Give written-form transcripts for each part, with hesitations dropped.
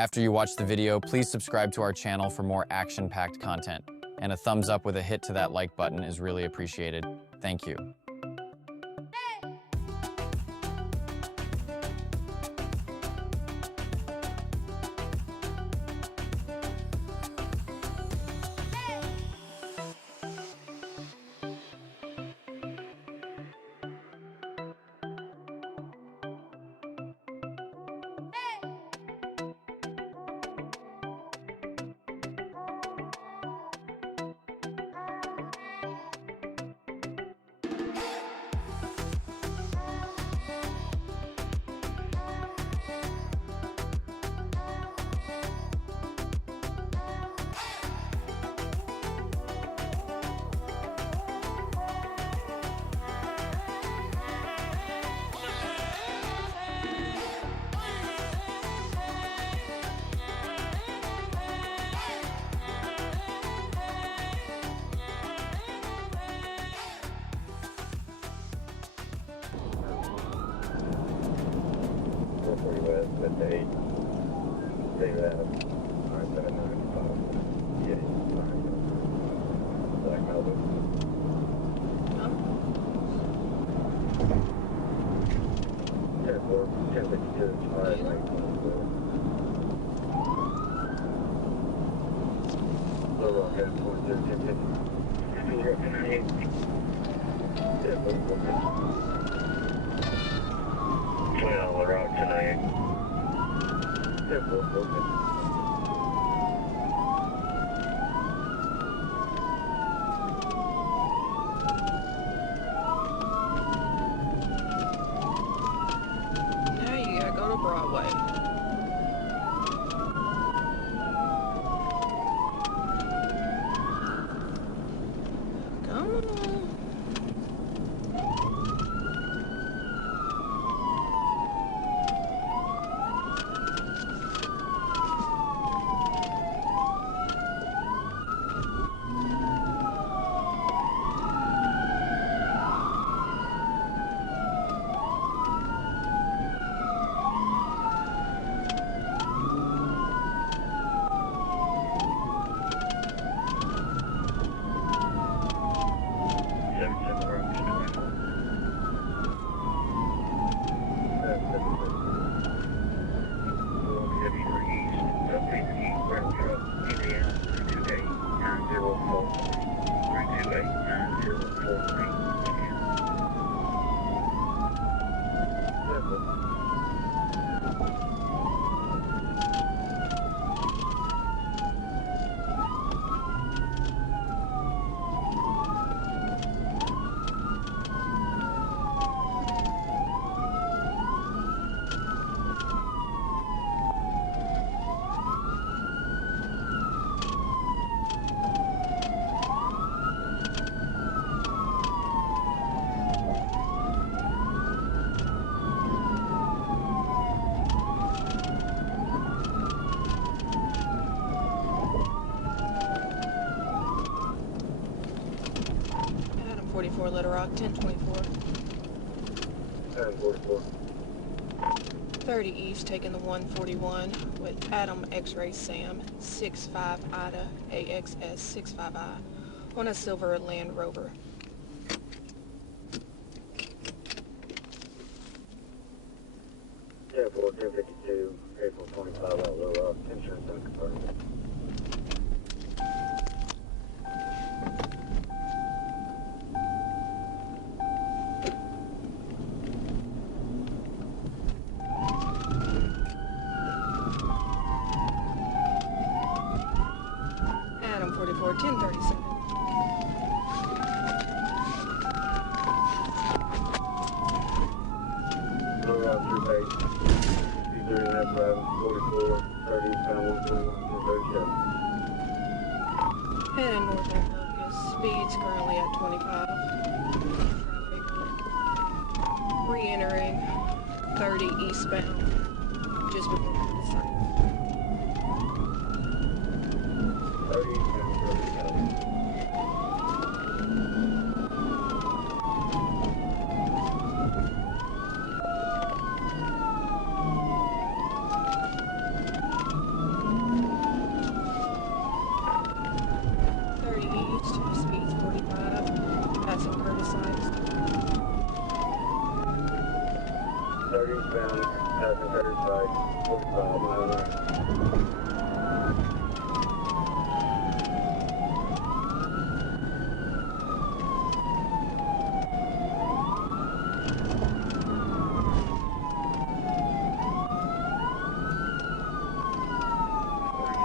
After you watch the video, please subscribe to our channel for more action-packed content. And a thumbs up with a hit to that like button is really appreciated. Thank you. With the 8, stay that up. 979, yeah, Black Melbourne. Yeah, 1052, 5, 924. Little Rock, 1050. Little Rock, 98. Yeah, Little Rock, tonight. Yeah, Now you gotta go to Broadway. Come on. Adam 44, Little Rock, 1024. 1044. 30 East, taking the 141 with Adam X-Ray Sam, 65 Ida AXS 65I on a silver Land Rover. Yeah, 1052, April 25, out Little Rock, insurance unconfirmed. Adam 44, 1037. Little Rock, through base. 53 and half, 44, 30, pound 141, 1037. Heading north on Locust. Speeds currently at 25. Re-entering 30 eastbound. Just before the sign. 30, pound 37.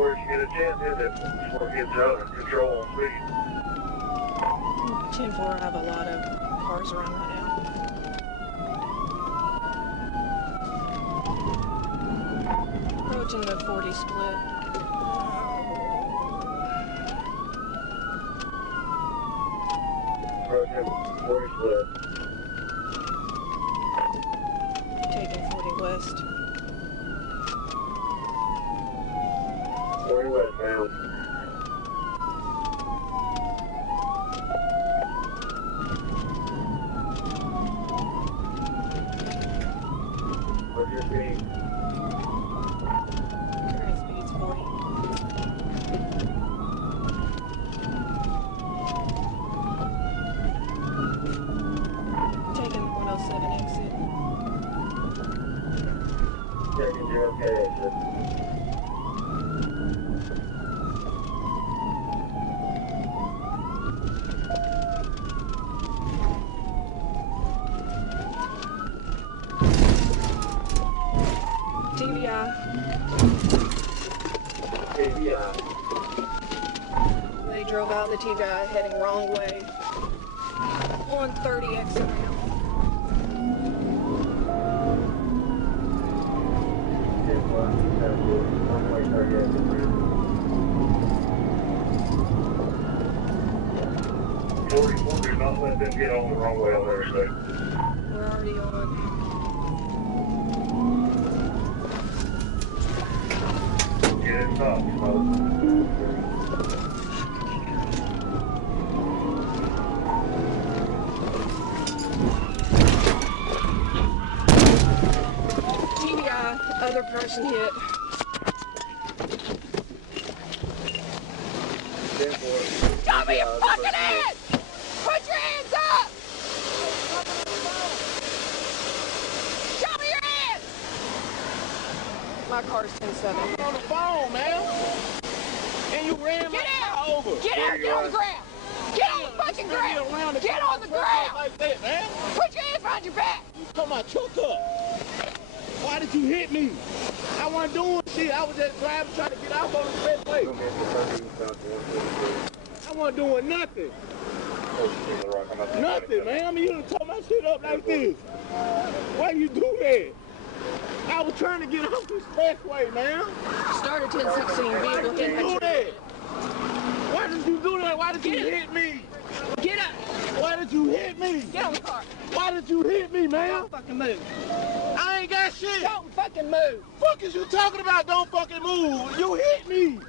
before you get a chance, hit it before it gets out of control on speed. 10-4, I have a lot of cars around right now. Approaching the 40 split. Approaching 40 split. Taking 40 west. 40 westbound. What's your speed? Current speed's 40. Taking 107 exit. Taking 0K exit. TVI. KPI. They drove out the TVI heading wrong way. On 30 exit now. Runway 30 exit. 44, do not let them get on the wrong way on their side. We're already on. Get it stopped, smoke. TVI, other person hit. 10-4. Show me your fucking hands! Put your hands up! Show me your hands! My car's 10-7. On the phone, man. And you ran my car over. Get out! Get on the ground! Get on the fucking ground! Get on the ground! Like that, man. Put your hands behind your back! You took my truck up. Why did you hit me? I wasn't doing shit. I was just driving, trying to get out on the expressway. I wasn't doing nothing. Nothing, man. I mean, you done tore my shit up like this. Why you do that? I was trying to get off the expressway, man. Started 10-16, Why vehicle did hit you do my that? Why did you do that? Why did you hit me? Get up! Why did you hit me? Get on the car! Why did you hit me, man? Don't fucking move! I ain't got shit. Don't fucking move! Fuck is you talking about? Don't fucking move. You hit me.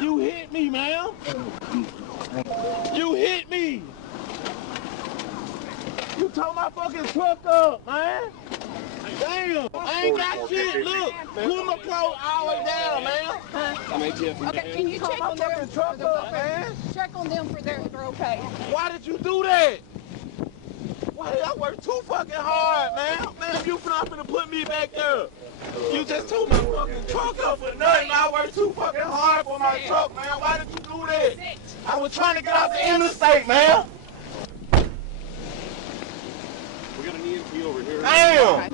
You hit me, man. You hit me. You tore my fucking truck up, man. Damn, I ain't got shit. Look, pull my clothes all the way down, man. Okay, can you check on their Truck up, man. check on them for their they're okay? Why did you do that? Why did I work too fucking hard, man? Man, if you finna put me back there. You just tore my fucking truck up for nothing. I worked too fucking hard for my truck, man. Why did you do that? I was trying to get out the interstate, man. We got an EMT over here. Damn.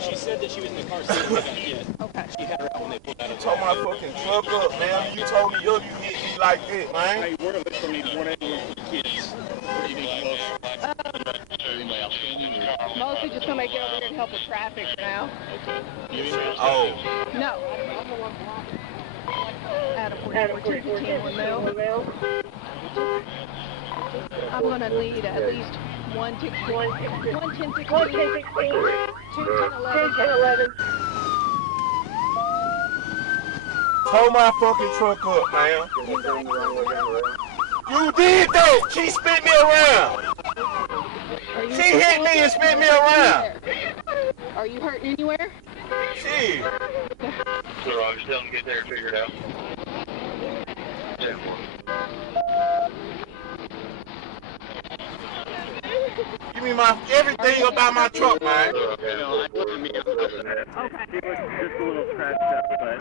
She said that she was in the car seat when we got hit. Okay. She had her out when they pulled out of Tore my fucking truck up, man. You told me up, you hit me like that, man. Hey, word of it from these 1 ambulance for the kids. What do you need most? Mostly just gonna make it over here to help with traffic for now. Oh. No. At a 44 one mil. I'm gonna need at least 1 10 16, 2 10 11. Tore my fucking truck up, man. You did that. She spit me around. She hit me and spit me around. Are you hurt anywhere? Shit. So I was telling them to get there and figure it out. 10-4. Give me my everything about my truck, man. Okay. I wasn't me. Okay. Just a little scratched up, but...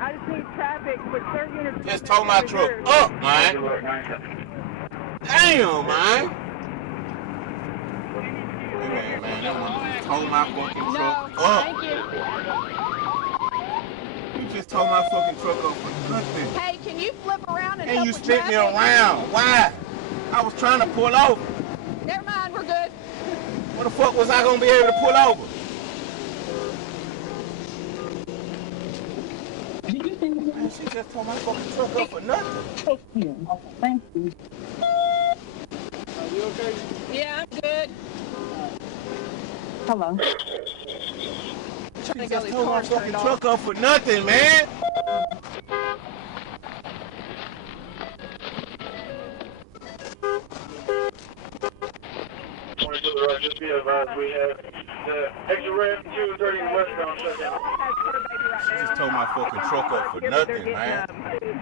I just need traffic with 30 units. Just tore my truck up, man. Damn, man. Man. That one just towed my fucking No, truck up. thank you. You just towed my fucking truck up for nothing. Hey, can you flip around and And help you with spit me traffic? around. Why? I was trying to pull over. Never mind, we're good. What the fuck was I gonna be able to pull over? Man, she just towed my fucking truck up for nothing. Thank you. Are you okay? Yeah, I'm good. Hello. Trying She to get just these towed my cars fucking turned off. truck up for nothing, man. Just be advised, we have the extra ramp 230 westbound shut down. She just towed my fucking truck up for nothing, man.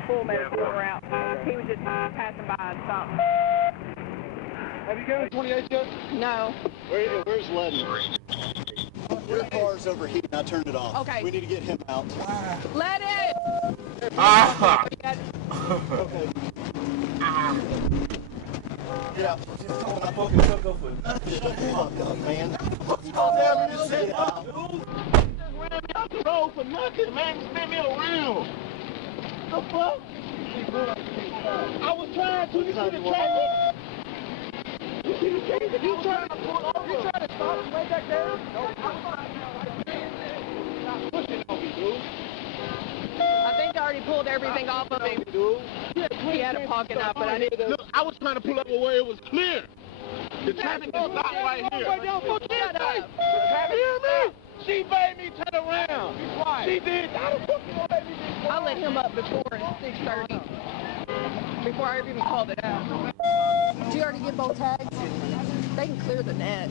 Full medical route. He was just passing by and stopped. Have you got a 28 yet? No. Where's Letty? Your car's overheating. I turned it off. Okay. We need to get him out. Let it! Ah! Okay. Yeah. Just towed my fucking truck up for nothing. Shut the fuck up, man. Don't tell me to sit Get up, out. dude. Just ran me out the road for nothing, man. Spin me around. The fuck? I was trying to. You see the traffic? You see the traffic? You trying to pull over? You trying to stop way back there? No. Stop pushing on me, dude. I think I already pulled everything off of him. He had a pocket knife, but I didn't. Look, I was trying to pull over where it was clear. The traffic is stopped right here. Shut up. The traffic, hear me? She made me turn around. Be quiet. She did. How the fuck you gonna make me be quiet? I let him up before at 6:30. Before I even called it out. Did you already get both tags? They can clear the net.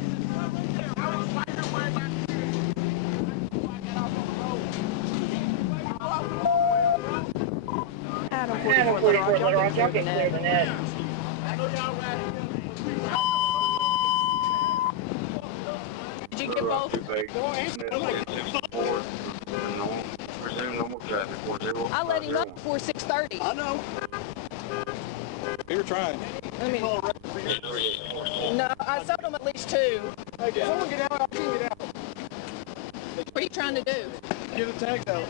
Adam 44 Little Rock, y'all can clear the net. Did you get both? Resume normal traffic. 40. I let him up before 6:30. I know. We were trying. I mean, no, I sold him at least two. Hey, someone get out. I can't get out. What are you trying to do? Get the tags out.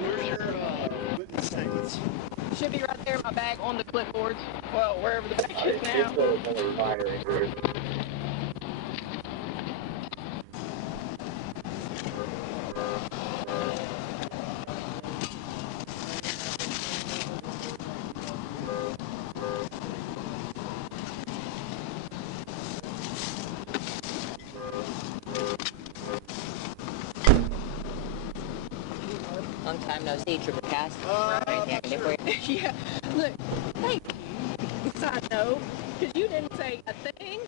Where's your witness statements? Should be right there in my bag on the clipboards. Well, wherever the bag is now. Long time no see, Trooper Cass. Anything I can do for you? Yeah, look, thank you. Because I know, because you didn't say a thing.